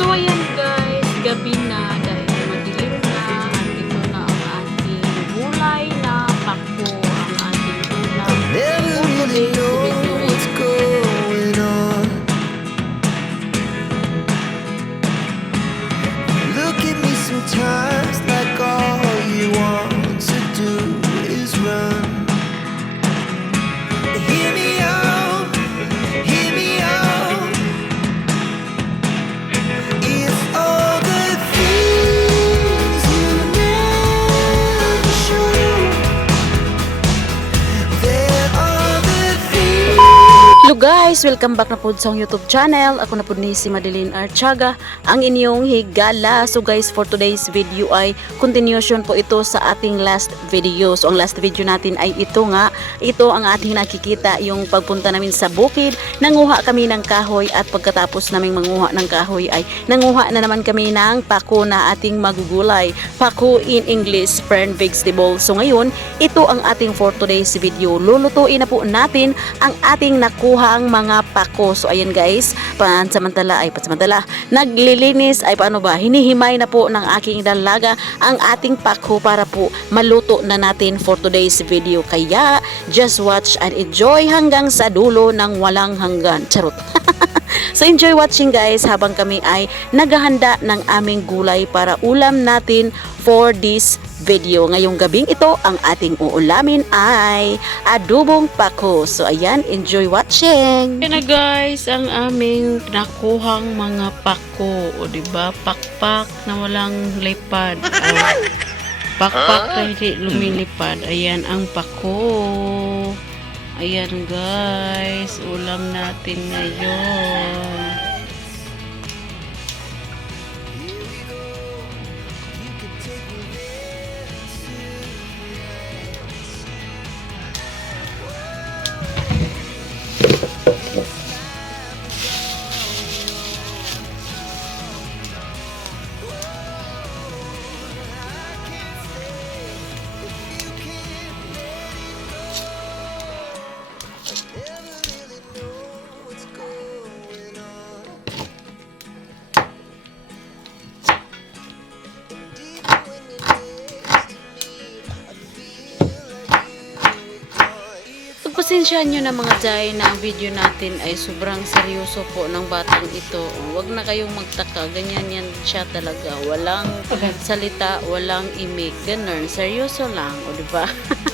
So guys! Welcome back na po sa YouTube channel. Ako na po ni si Madeline Archaga, ang inyong higala. So guys, for today's video ay continuation po ito sa ating last video. So ang last video natin ay ito nga. Ito ang ating nakikita, yung pagpunta namin sa bukid. Nanguha kami ng kahoy at pagkatapos naming manguha ng kahoy ay nanguha na naman kami ng pako na ating magugulay. Pako in English, friend vegetable. So ngayon, ito ang ating for today's video. Lulutuin na po natin ang ating nakuhang mga pako. So ayan guys, pansamantala ay pansamantala, naglilinis ay paano ba? Hinihimay na po ng aking dalaga ang ating pako para po maluto na natin for today's video. Kaya just watch and enjoy hanggang sa dulo ng walang hanggan. Charot. So enjoy watching guys habang kami ay naghahanda ng aming gulay para ulam natin for this video. Ngayong gabing ito, ang ating uulamin ay adubong pako. So ayan, enjoy watching! Yan na guys, ang aming nakuhang mga pako. O diba, pakpak na walang lipad. O, pakpak na hindi lumilipad. Ayan ang pako. Ayan guys, ulam natin ngayon. Pagpasensyahan nyo na mga jay na ang video natin ay sobrang seryoso po ng batang ito. Huwag na kayong magtaka. Ganyan yan siya talaga. Walang salita, walang imik. Ganun. Seryoso lang. O diba?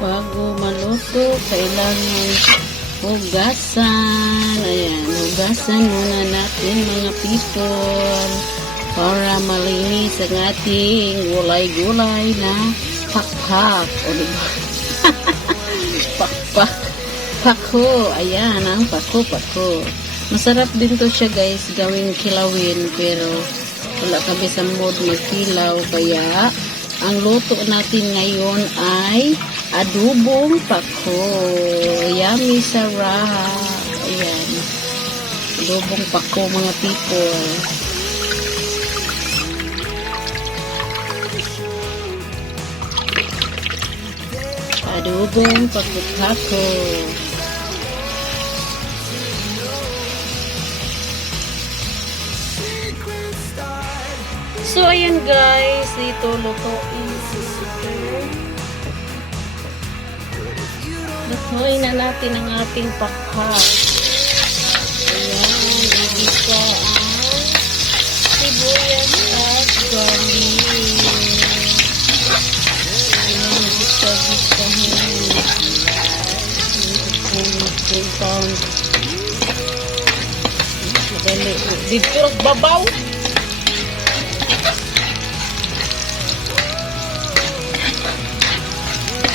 Bago maluto, kailangan hugasan. Ayan, hugasan muna natin mga people para malinis ang ating gulay-gulay na pakpak. O diba? pakpak. Pako. Ayan, ang pako-pako. Masarap din to siya guys, gawing kilawin pero wala kami sa mood magkilaw kaya ang luto natin ngayon ay adubong pako. Yummy sarap. Ayan. Adubong pako mga people. Adubong pako-pako. So, ayan guys, dito lutuin Lutuin na natin ang ating pakha. Ayan, igisa ang sibuyas at garlic. Ayan, gisa-gisahin. Ayan, Madali. Dito babaw.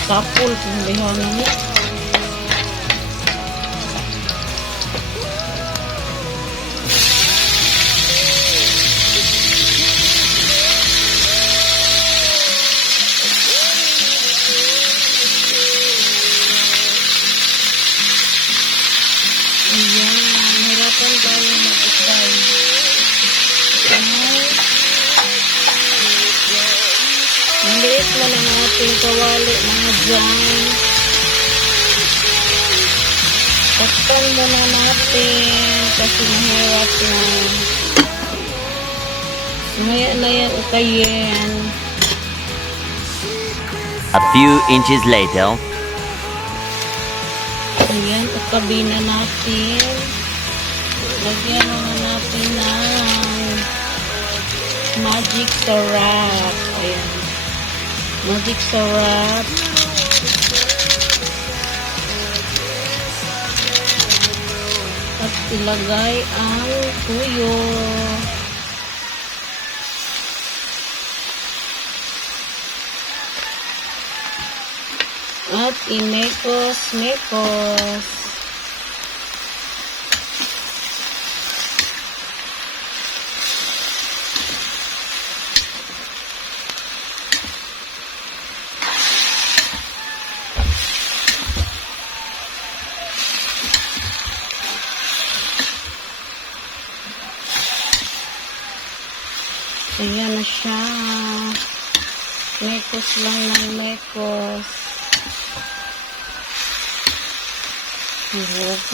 Sapul kung lihanan Maliit na lang ating kawali mga dyan. Takpan muna natin kasi mahirap na. Maya na yan ukayin. A few inches later. Ayan, ukabi na natin. Lagyan na natin ng magic syrup. Ayan. Magic syrup. At ilagay ang tuyo. At imekos-mekos. Ayan na siya. Mekos lang ng mekos. Hirap.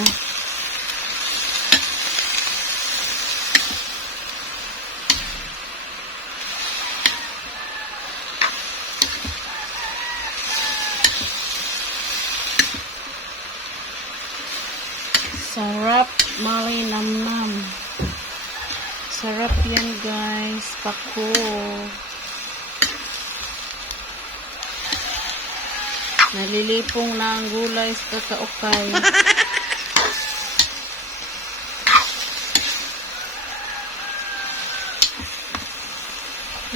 Sarap malinamnam. Sarap yan guys. Pako. Nalilipong na ang gulay sa kakaukay.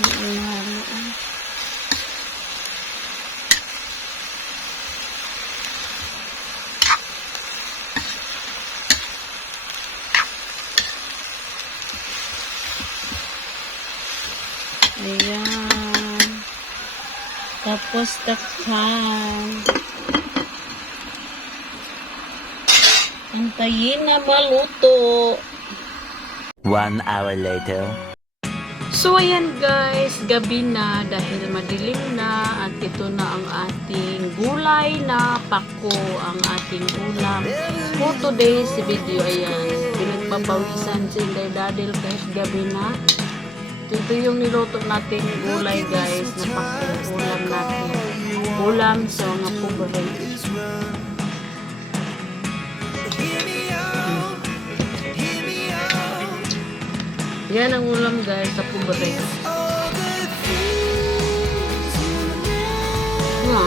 Ayan. Ayan. Tapos takpan. Antayin na maluto. One hour later. So ayan guys, gabi na dahil madilim na at ito na ang ating gulay na pako, ang ating ulam. For today's video, ayan, pinagpapawisan si Inday Dadil kahit gabi na. Ito yung niluto natin gulay guys, na ulam natin. Ulam sa mga pobre. Yan ang ulam guys sa pobre. Ha?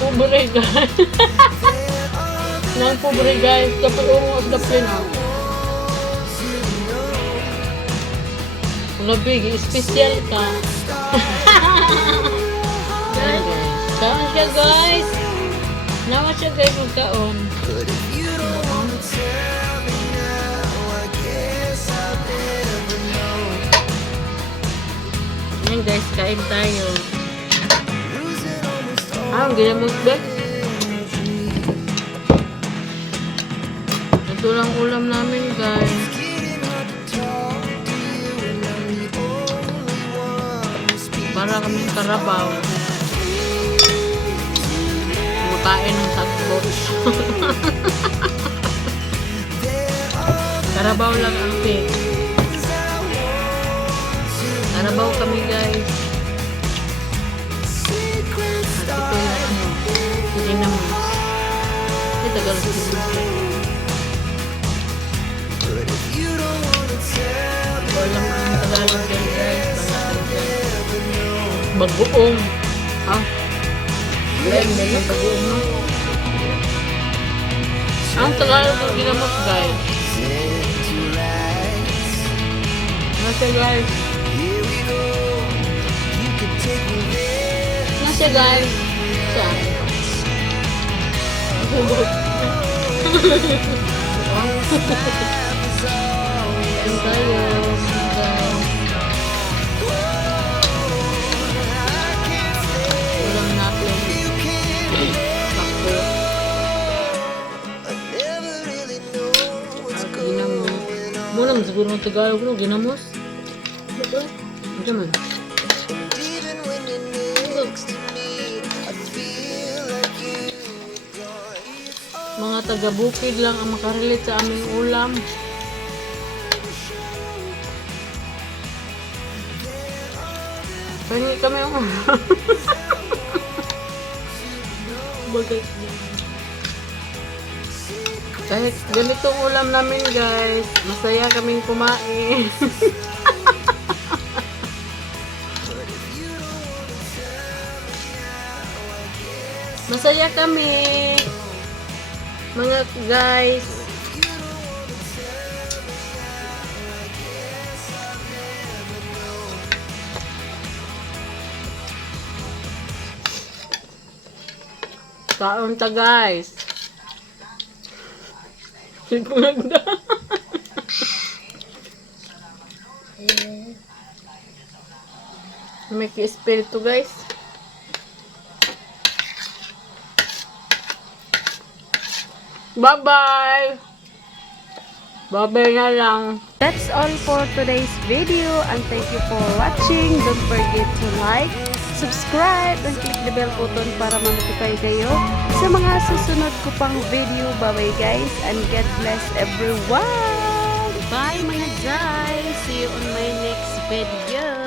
Pobre guys. Nang pobre guys. Kapag umos na pina. Labig, special ka. Kaon siya guys. Nawa siya guys magkaon. But if you don't wanna tell me now, I guess I'll never know. Yan guys, kain tayo. Ah, ang ginamot ba? Ito lang ulam namin guys. Para kaming karabaw. Kumakain ng sagbot. karabaw lang ang pig. Karabaw kami guys. At ito yung ano. Hindi naman. Tagal But if you don't Bagoong. Ha? Yung dali bagoong no? Ang Tagalog ang ginamot guys. Nasa guys. Nasa guys. Siya. Ang tayo. Mo siguro ng Tagalog no, ginamos. Ito man. Mga taga-bukid lang ang makarelate sa aming ulam. Pahingi kami yung Bakit? Kahit ganitong ulam namin guys, masaya kaming kumain. masaya kami. Mga guys. Kaon ta guys. Siguragda. May espiritu guys. Bye-bye! Bye-bye na lang. That's all for today's video and thank you for watching. Don't forget to like, subscribe, and click the bell button para ma-notify kayo sa mga susunod ko pang video. Bye-bye guys and God bless everyone! Bye mga guys! See you on my next video!